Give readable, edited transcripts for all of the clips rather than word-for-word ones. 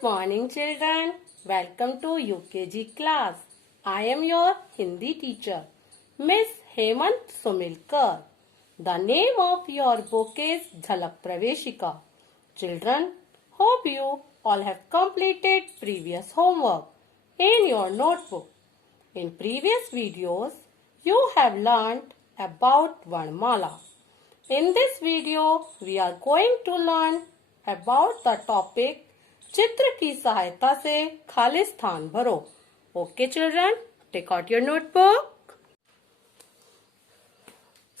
Good morning, children. Welcome to UKG class. I am your Hindi teacher, Miss Hemant Sumilkar. The name of your book is Jhalak Praveshika. Children, hope you all have completed previous homework in your notebook. In previous videos, you have learned about Varnmala. In this video, we are going to learn about the topic चित्र की सहायता से खाली स्थान भरो. Okay children, take out your notebook.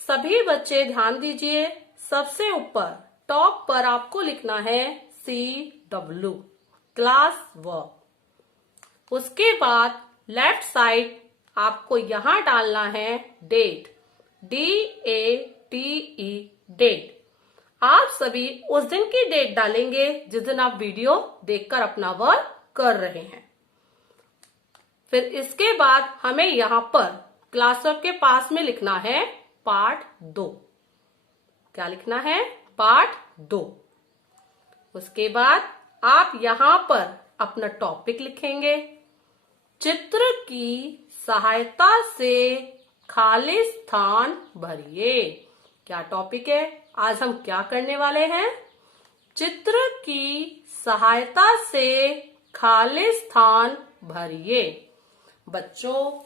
सभी बच्चे ध्यान दीजिए. सबसे ऊपर टॉप पर आपको लिखना है CW क्लास वर्क. उसके बाद लेफ्ट साइड आपको यहाँ डालना है डेट, DATE डेट. आप सभी उस दिन की डेट डालेंगे जिस दिन आप वीडियो देखकर अपना वर्क कर रहे हैं. फिर इसके बाद हमें यहाँ पर क्लास वर्क के पास में लिखना है पार्ट 2. क्या लिखना है? पार्ट 2. उसके बाद आप यहाँ पर अपना टॉपिक लिखेंगे. चित्र की सहायता से खाली स्थान भरिए. क्या टॉपिक है? आज हम क्या करने वाले हैं? चित्र की सहायता से खाली स्थान भरिए. बच्चों,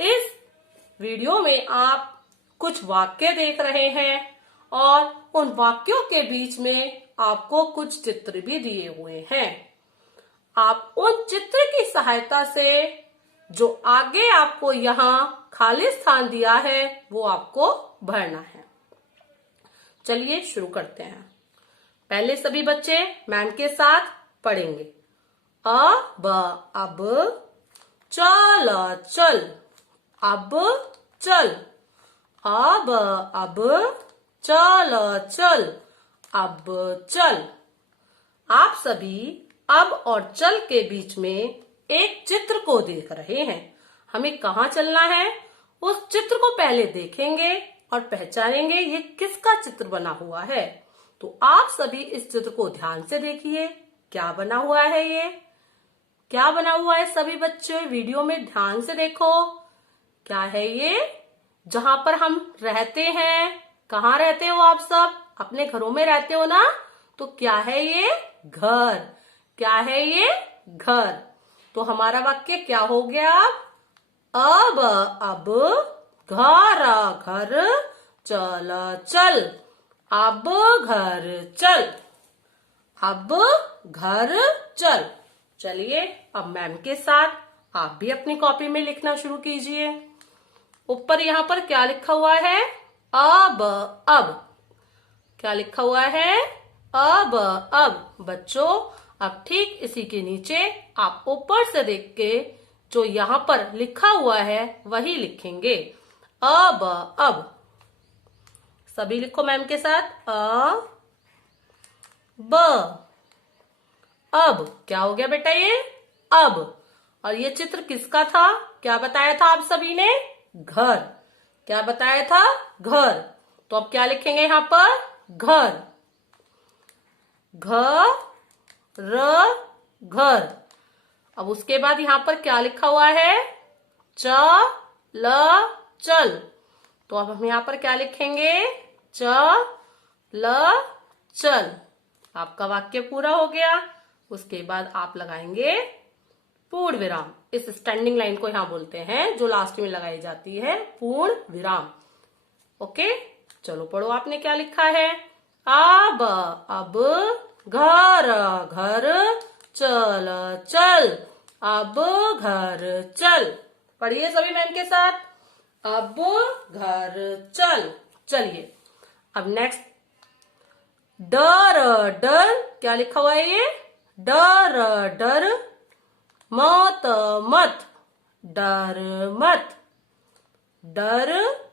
इस वीडियो में आप कुछ वाक्य देख रहे हैं और उन वाक्यों के बीच में आपको कुछ चित्र भी दिए हुए हैं. आप उन चित्र की सहायता से जो आगे आपको यहाँ खाली स्थान दिया है वो आपको भरना है. चलिए शुरू करते हैं. पहले सभी बच्चे मैम के साथ पढ़ेंगे. अब, चल चल, अब चल. अब चल चल, अब चल. आप सभी अब और चल के बीच में एक चित्र को देख रहे हैं. हमें कहाँ चलना है? उस चित्र को पहले देखेंगे और पहचानेंगे ये किसका चित्र बना हुआ है. तो आप सभी इस चित्र को ध्यान से देखिए. क्या बना हुआ है? ये क्या बना हुआ है? सभी बच्चे वीडियो में ध्यान से देखो. क्या है ये? जहां पर हम रहते हैं. कहाँ रहते हो आप सब? अपने घरों में रहते हो ना. तो क्या है ये? घर. क्या है ये? घर. तो हमारा वाक्य क्या हो गया? अब घर घर, चल चल, अब घर चल, अब घर चल. चलिए अब मैम के साथ आप भी अपनी कॉपी में लिखना शुरू कीजिए. ऊपर यहाँ पर क्या लिखा हुआ है? अब. क्या लिखा हुआ है? अब. बच्चों, अब ठीक इसी के नीचे आप ऊपर से देख के जो यहाँ पर लिखा हुआ है वही लिखेंगे. अब. सभी लिखो मैम के साथ. अब. क्या हो गया बेटा ये? अब. और ये चित्र किसका था? क्या बताया था आप सभी ने? घर. क्या बताया था? घर. तो अब क्या लिखेंगे यहाँ पर? घर. घर. अब उसके बाद यहाँ पर क्या लिखा हुआ है? चल. तो अब हम यहाँ पर क्या लिखेंगे? चल. आपका वाक्य पूरा हो गया. उसके बाद आप लगाएंगे पूर्ण विराम. इस स्टैंडिंग लाइन को यहाँ बोलते हैं जो लास्ट में लगाई जाती है, पूर्ण विराम. ओके, चलो पढ़ो. आपने क्या लिखा है? अब घर घर, चल चल, अब घर चल. पढ़िए सभी मैम के साथ. अब घर चल. चलिए अब नेक्स्ट. डर डर. क्या लिखा हुआ है ये? डर. मत. डर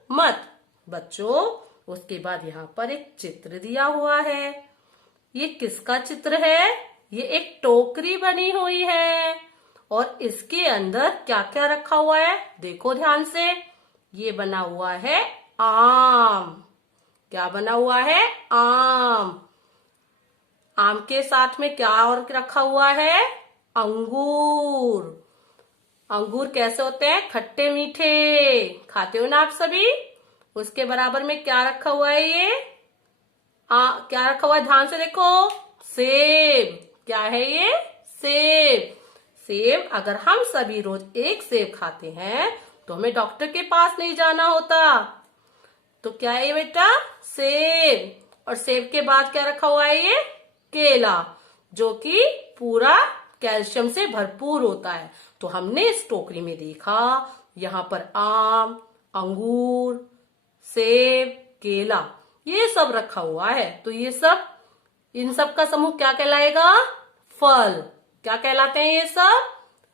मत. बच्चों, उसके बाद यहाँ पर एक चित्र दिया हुआ है. ये किसका चित्र है? ये एक टोकरी बनी हुई है और इसके अंदर क्या क्या रखा हुआ है? देखो ध्यान से. ये बना हुआ है आम. क्या बना हुआ है? आम. आम के साथ में क्या और रखा हुआ है? अंगूर। अंगूर कैसे होते हैं? खट्टे मीठे। खाते हो ना आप सभी? उसके बराबर में क्या रखा हुआ है ये? क्या रखा हुआ है? ध्यान से देखो। सेब। क्या है ये? सेब। सेब अगर हम सभी रोज एक सेब खाते हैं तो हमें डॉक्टर के पास नहीं जाना होता। तो क्या है ये बेटा? सेब। और सेब के बाद क्या रखा हुआ है ये? केला, जो कि पूरा कैल्शियम से भरपूर होता है। तो हमने इस टोकरी में देखा यहाँ पर आम, अंगूर, सेब, केला, ये सब रखा हुआ है। तो ये सब, इन सब का समूह क्या कहलाएगा? फल। क्या कहलाते हैं ये सब?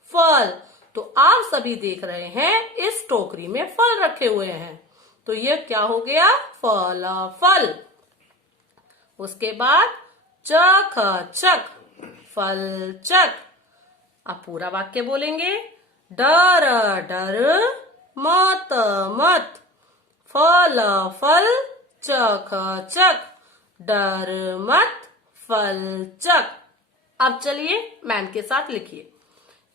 फल। तो आप सभी देख रहे हैं इस टोकरी में फल रखे हुए हैं। तो ये क्या हो गया? फल फल। उसके बाद चक, फल चक। अब पूरा वाक्य बोलेंगे। डर डर मत मत, फल फल चक चक, डर मत फल चक। अब चलिए मैम के साथ लिखिए।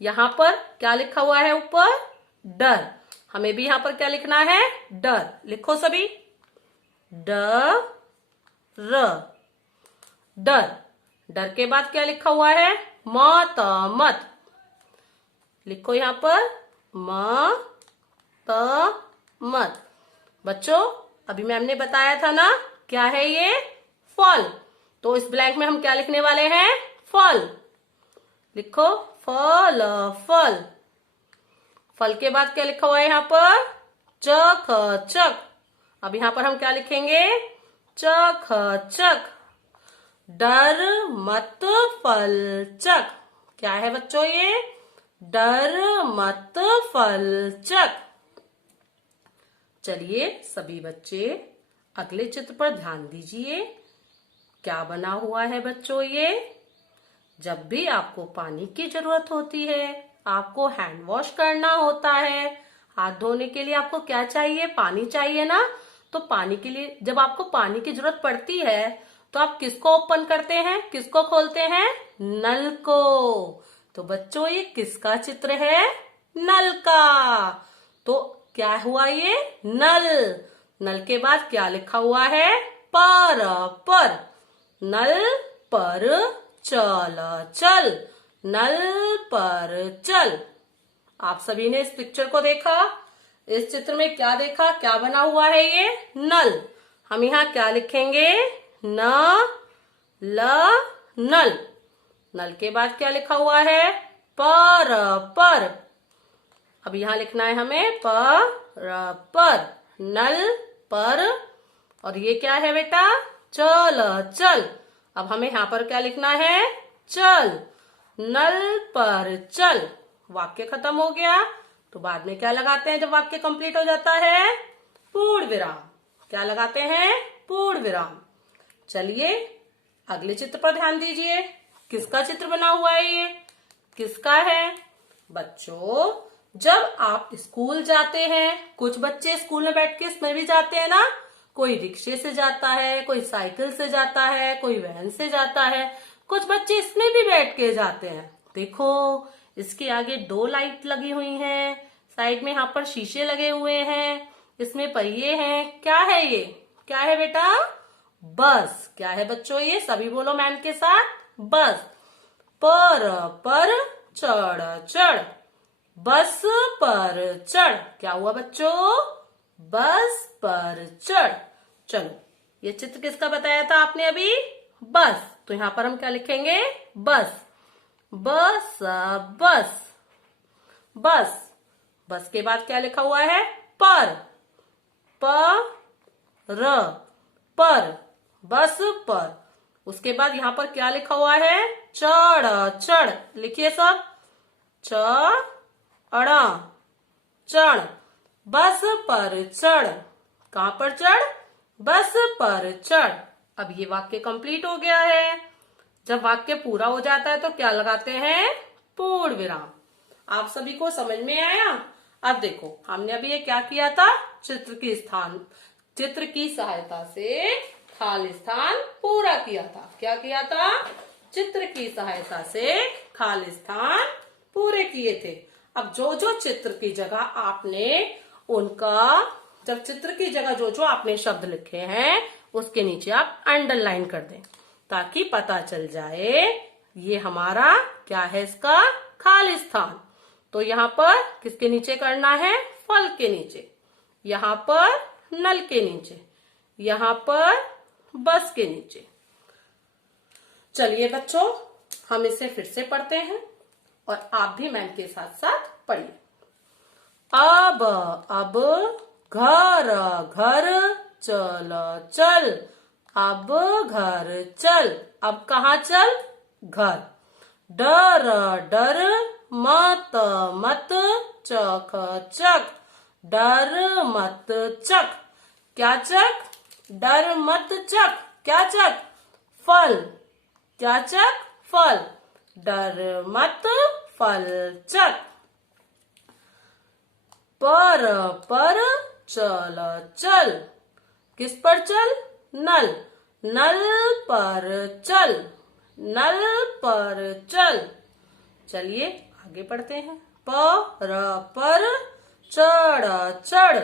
यहाँ पर क्या लिखा हुआ है ऊपर? डर। हमें भी यहाँ पर क्या लिखना है? डर। लिखो सभी। डर। डर। डर के बाद क्या लिखा हुआ है? मत मत। लिखो यहाँ पर मत। बच्चों अभी मैम ने बताया था ना, क्या है ये? फल। तो इस ब्लैंक में हम क्या लिखने वाले हैं? फल। लिखो फल फल। फल के बाद क्या लिखा हुआ है यहाँ पर? चक चक। अब यहाँ पर हम क्या लिखेंगे? चक चक। डर मत फल चक। क्या है बच्चों ये? डर मत फल चक। चलिए सभी बच्चे अगले चित्र पर ध्यान दीजिए। क्या बना हुआ है बच्चों ये? जब भी आपको पानी की जरूरत होती है, आपको हैंड वॉश करना होता है, हाथ धोने के लिए आपको क्या चाहिए? पानी चाहिए ना। तो पानी के लिए जब आपको पानी की जरूरत पड़ती है तो आप किसको ओपन करते हैं? किसको खोलते हैं? नल को। तो बच्चों ये किसका चित्र है? नल का। तो क्या हुआ ये? नल। नल के बाद क्या लिखा हुआ है? पर। नल पर चल चल, नल पर चल। आप सभी ने इस पिक्चर को देखा। इस चित्र में क्या देखा? क्या बना हुआ है ये? नल। हम यहाँ क्या लिखेंगे? न ल नल। नल के बाद क्या लिखा हुआ है? पर। अब यहाँ लिखना है हमें पर। नल पर। और ये क्या है बेटा? चल चल। अब हमें यहाँ पर क्या लिखना है? चल। नल पर चल। वाक्य खत्म हो गया। तो बाद में क्या लगाते हैं जब वाक्य कंप्लीट हो जाता है? पूर्ण विराम। क्या लगाते हैं? पूर्ण विराम। चलिए अगले चित्र पर ध्यान दीजिए। किसका चित्र बना हुआ है ये? किसका है? बच्चों जब आप स्कूल जाते हैं, कुछ बच्चे स्कूल में बैठ के इसमें भी जाते हैं ना। कोई रिक्शे से जाता है, कोई साइकिल से जाता है, कोई वैन से जाता है, कुछ बच्चे इसमें भी बैठ के जाते हैं। देखो इसके आगे 2 लाइट लगी हुई हैं, साइड में यहाँ पर शीशे लगे हुए हैं, इसमें पहिए हैं। क्या है ये? क्या है बेटा? बस। क्या है बच्चों ये? सभी बोलो मैम के साथ। बस। पर चढ़ चढ़, बस पर चढ़। क्या हुआ बच्चों? बस पर चढ़। चलो ये चित्र किसका बताया था आपने अभी? बस। तो यहाँ पर हम क्या लिखेंगे? बस। बस बस बस। बस के बाद क्या लिखा हुआ है? पर पर। बस पर। उसके बाद यहाँ पर क्या लिखा हुआ है? चढ़ चढ़। लिखिए सब। चढ़ चढ़। बस पर चढ़। कहां पर चढ़? बस पर चढ़। अब ये वाक्य कंप्लीट हो गया है। जब वाक्य पूरा हो जाता है तो क्या लगाते हैं? पूर्ण विराम। आप सभी को समझ में आया? अब देखो हमने अभी ये क्या किया था? चित्र की सहायता से खाली स्थान पूरा किया था। क्या किया था? चित्र की सहायता से खाली स्थान पूरे किए थे। अब जो जो चित्र की जगह आपने उनका, जब चित्र की जगह जो जो आपने शब्द लिखे हैं उसके नीचे आप अंडरलाइन कर दें, ताकि पता चल जाए ये हमारा क्या है, इसका खाली स्थान। तो यहाँ पर किसके नीचे करना है? फल के नीचे, यहाँ पर नल के नीचे, यहाँ पर बस के नीचे। चलिए बच्चों, हम इसे फिर से पढ़ते हैं और आप भी मैम के साथ साथ पढ़िए। अब घर घर चल चल, अब घर चल। अब कहाँ चल? घर। डर डर मत मत चक चक, डर मत चक। क्या चक? डर मत चक। क्या चक? फल। क्या चक? फल। डर मत फल चक। पर चल चल। किस पर चल? नल। नल पर चल, नल पर चल। चलिए आगे पढ़ते हैं। पर चढ़ चढ़।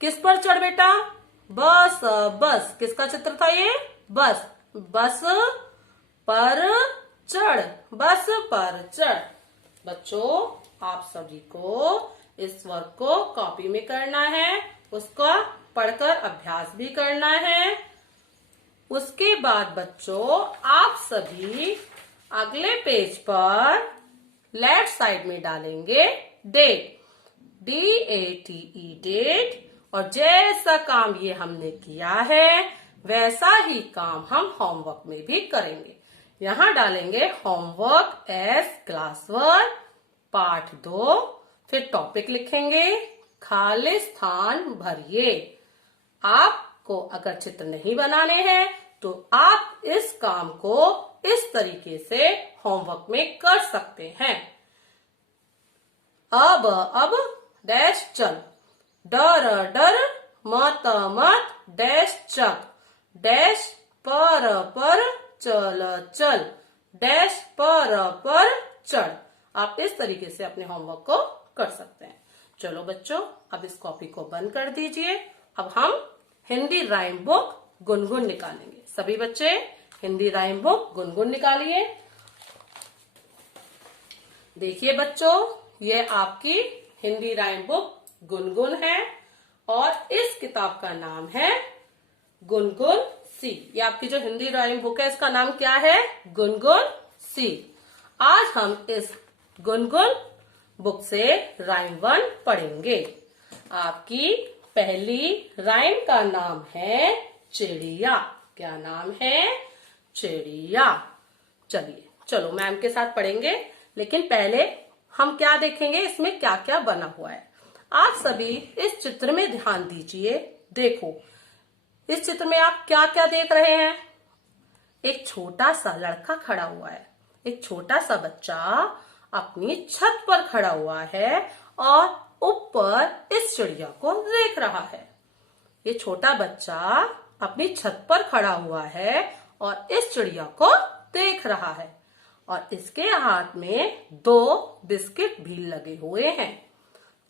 किस पर चढ़ बेटा? बस। बस किसका चित्र था ये? बस। बस पर चढ़, बस पर चढ़। बच्चों, आप सभी को इस वर्क को कॉपी में करना है, उसका पढ़कर अभ्यास भी करना है। उसके बाद बच्चों, आप सभी अगले पेज पर लेफ्ट साइड में डालेंगे डेट, DATE, डेट। और जैसा काम ये हमने किया है वैसा ही काम हम होमवर्क में भी करेंगे। यहाँ डालेंगे homework as class work part 2। फिर टॉपिक लिखेंगे खाली स्थान भरिए। आपको अगर चित्र नहीं बनाने हैं तो आप इस काम को इस तरीके से होमवर्क में कर सकते हैं। अब डैश चल, डर डर मत मत डैश चक, डैश पर चल चल, डैश पर चढ़। आप इस तरीके से अपने होमवर्क को कर सकते हैं। चलो बच्चों, अब इस कॉपी को बंद कर दीजिए। अब हम हिंदी राइम बुक गुनगुन निकालेंगे। सभी बच्चे हिंदी राइम बुक गुनगुन निकालिए। देखिए बच्चों, ये आपकी हिंदी राइम बुक गुनगुन है और इस किताब का नाम है गुनगुन सी। ये आपकी जो हिंदी राइम बुक है इसका नाम क्या है? गुनगुन सी। आज हम इस गुनगुन बुक से राइम 1 पढ़ेंगे। आपकी पहली राइम का नाम है चिड़िया। क्या नाम है? चिड़िया। चलो मैम के साथ पढ़ेंगे, लेकिन पहले हम क्या देखेंगे, इसमें क्या क्या बना हुआ है। आप सभी इस चित्र में ध्यान दीजिए। देखो, इस चित्र में आप क्या क्या देख रहे हैं? एक छोटा सा लड़का खड़ा हुआ है, एक छोटा सा बच्चा अपनी छत पर खड़ा हुआ है और ऊपर इस चिड़िया को देख रहा है। ये छोटा बच्चा अपनी छत पर खड़ा हुआ है और इस चिड़िया को देख रहा है और इसके हाथ में 2 बिस्किट भी लगे हुए हैं।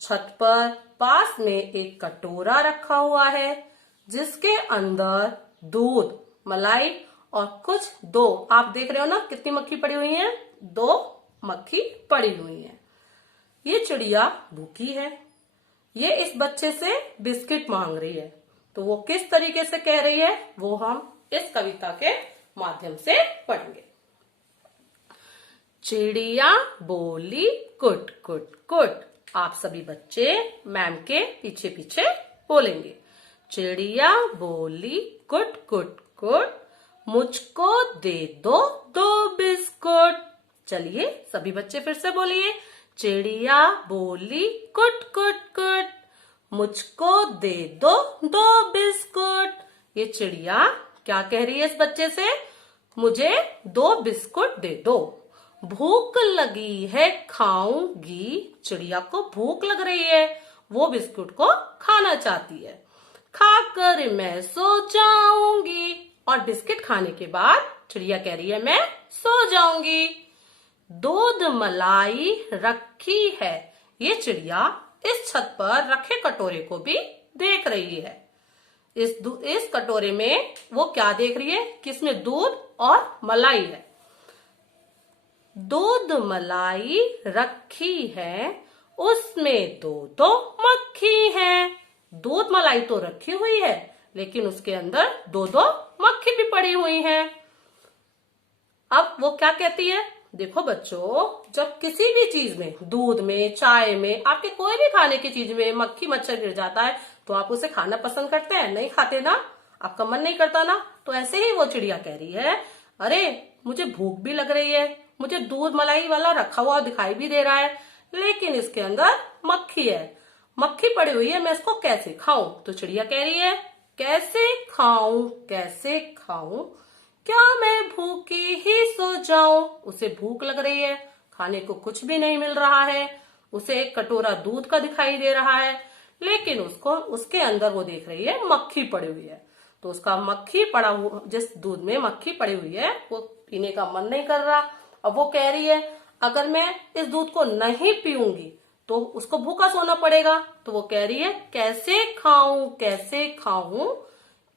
छत पर पास में एक कटोरा रखा हुआ है जिसके अंदर दूध, मलाई और कुछ 2, आप देख रहे हो ना कितनी मक्खी पड़ी हुई है? 2 मक्खी पड़ी हुई है। ये चिड़िया भूखी है, ये इस बच्चे से बिस्किट मांग रही है। तो वो किस तरीके से कह रही है वो हम इस कविता के माध्यम से पढ़ेंगे। चिड़िया बोली कुट कुट कुट। आप सभी बच्चे मैम के पीछे पीछे बोलेंगे। चिड़िया बोली कुट कुट कुट, मुझको दे दो 2 बिस्कुट। चलिए सभी बच्चे फिर से बोलिए। चिड़िया बोली कुट कुट कुट, मुझको दे दो 2 बिस्कुट। ये चिड़िया क्या कह रही है इस बच्चे से? मुझे 2 बिस्कुट दे दो। भूख लगी है खाऊंगी। चिड़िया को भूख लग रही है, वो बिस्कुट को खाना चाहती है। खाकर मैं सो जाऊंगी। और बिस्किट खाने के बाद चिड़िया कह रही है मैं सो जाऊंगी। दूध मलाई रखी है। ये चिड़िया इस छत पर रखे कटोरे को भी देख रही है। इस कटोरे में वो क्या देख रही है कि इसमें दूध और मलाई है। दूध मलाई रखी है, उसमें दो मक्खी है। दूध मलाई तो रखी हुई है, लेकिन उसके अंदर दो मक्खी भी पड़ी हुई है। अब वो क्या कहती है, देखो बच्चों, जब किसी भी चीज में, दूध में, चाय में, आपके कोई भी खाने की चीज में मक्खी मच्छर गिर जाता है तो आप उसे खाना पसंद करते हैं? नहीं खाते ना, आपका मन नहीं करता ना। तो ऐसे ही वो चिड़िया कह रही है, अरे मुझे भूख भी लग रही है, मुझे दूध मलाई वाला रखा हुआ दिखाई भी दे रहा है, लेकिन इसके अंदर मक्खी है, मक्खी पड़ी हुई है, मैं इसको कैसे खाऊं? तो चिड़िया कह रही है, कैसे खाऊं, कैसे खाऊं, क्या मैं भूखी ही सो जाऊं? उसे भूख लग रही है, खाने को कुछ भी नहीं मिल रहा है, उसे एक कटोरा दूध का दिखाई दे रहा है, लेकिन उसके अंदर वो देख रही है मक्खी पड़ी हुई है। तो उसका मक्खी पड़ा हुआ, जिस दूध में मक्खी पड़ी हुई है वो पीने का मन नहीं कर रहा। अब वो कह रही है, अगर मैं इस दूध को नहीं पीऊंगी तो उसको भूखा सोना पड़ेगा। तो वो कह रही है, कैसे खाऊं, कैसे खाऊं,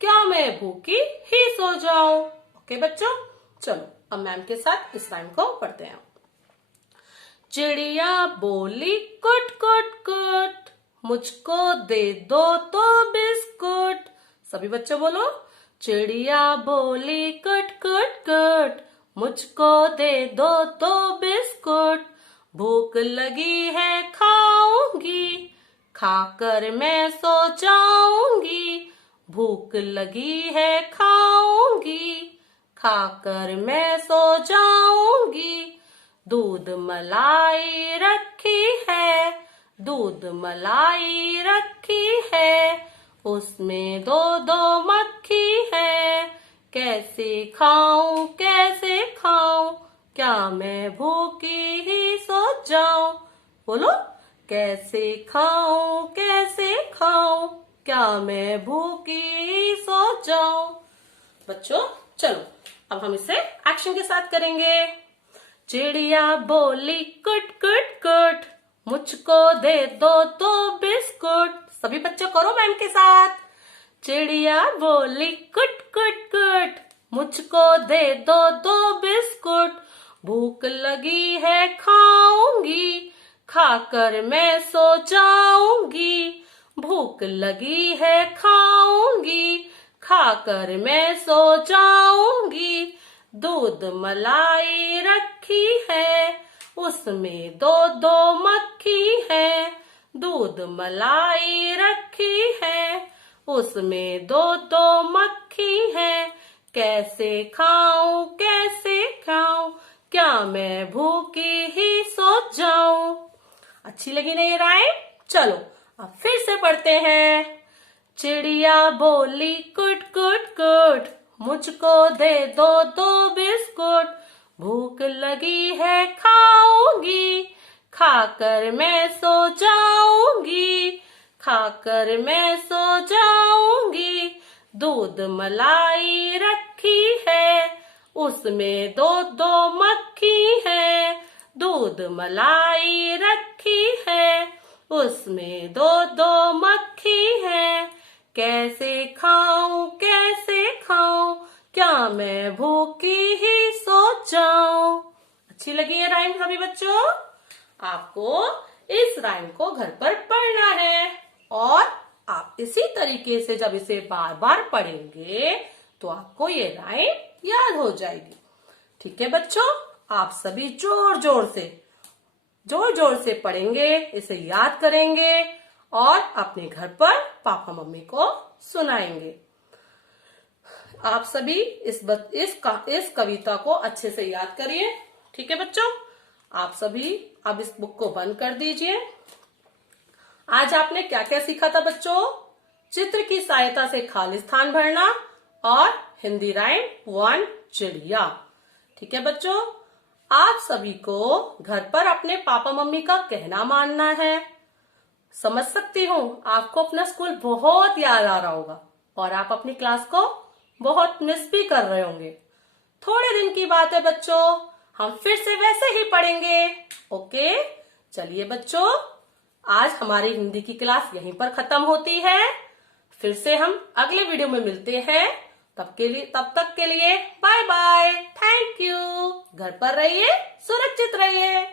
क्या मैं भूखी ही सो जाऊं? ओके बच्चों, चलो अब मैम के साथ इस राइम को पढ़ते हैं। चिड़िया बोली कुट कुट कुट, मुझको दे दो तो बिस्कुट। सभी बच्चे बोलो, चिड़िया बोली कुट कुट कुट, मुझको दे दो तो बिस्कुट। भूख लगी है खाऊंगी, खाकर मैं सो जाऊंगी। भूख लगी है खाऊंगी, खाकर मैं सो जाऊंगी। दूध मलाई रखी है, दूध मलाई रखी है, उसमें दो मक्खी है। कैसे खाऊं, कैसे खाऊं, क्या मैं भूखी ही सो जाऊं? बोलो, कैसे खाऊं, कैसे खाऊं, क्या मैं भूखी ही सो जाऊं? बच्चों चलो अब हम इसे एक्शन के साथ करेंगे। चिड़िया बोली कुट कुट कुट, मुझको दे दो तो बिस्कुट। सभी बच्चों करो मैम के साथ। चिड़िया बोली कुट कुट कुट, मुझको दे दो बिस्कुट। भूख लगी है खाऊंगी, खाकर मैं सो जाऊंगी। भूख लगी है खाऊंगी, खाकर मैं सो जाऊंगी। दूध मलाई रखी है, उसमें दो मक्खी है। दूध मलाई रखी है, उसमें दो मक्खी है। कैसे खाऊं, कैसे खाऊं, क्या मैं भूखी ही सो जाऊं? अच्छी लगी ना ये राइम? चलो अब फिर से पढ़ते हैं। चिड़िया बोली कुट कुट कुट, मुझको दे दो बिस्कुट। भूख लगी है खाऊंगी, खाकर मैं सो जाऊंगी। खाकर मैं सो जाऊंगी। दूध मलाई रखी है, उसमें दो मक्खी है। दूध मलाई रखी है, उसमें दो मक्खी है। कैसे खाऊं, कैसे खाऊं, क्या मैं भूखी ही सो जाऊं? अच्छी लगी ये राइम सभी बच्चों? आपको इस राइम को घर पर पढ़ना है और आप इसी तरीके से जब इसे बार बार पढ़ेंगे तो आपको ये राइम याद हो जाएगी। ठीक है बच्चों, आप सभी जोर जोर से पढ़ेंगे, इसे याद करेंगे और अपने घर पर पापा मम्मी को सुनाएंगे। आप सभी इस कविता को अच्छे से याद करिए। ठीक है बच्चों, आप सभी अब इस बुक को बंद कर दीजिए। आज आपने क्या क्या सीखा था बच्चों? चित्र की सहायता से खाली स्थान भरना और हिंदी राइम 1 चिड़िया। ठीक है बच्चों, आप सभी को घर पर अपने पापा मम्मी का कहना मानना है समझ सकती हूँ आपको अपना स्कूल बहुत याद आ रहा होगा और आप अपनी क्लास को बहुत मिस भी कर रहे होंगे। थोड़े दिन की बात है बच्चों, हम फिर से वैसे ही पढ़ेंगे। ओके, चलिए बच्चों, आज हमारी हिंदी की क्लास यहीं पर खत्म होती है। फिर से हम अगले वीडियो में मिलते हैं। तब तक के लिए बाय बाय, थैंक यू। घर पर रहिए, सुरक्षित रहिए।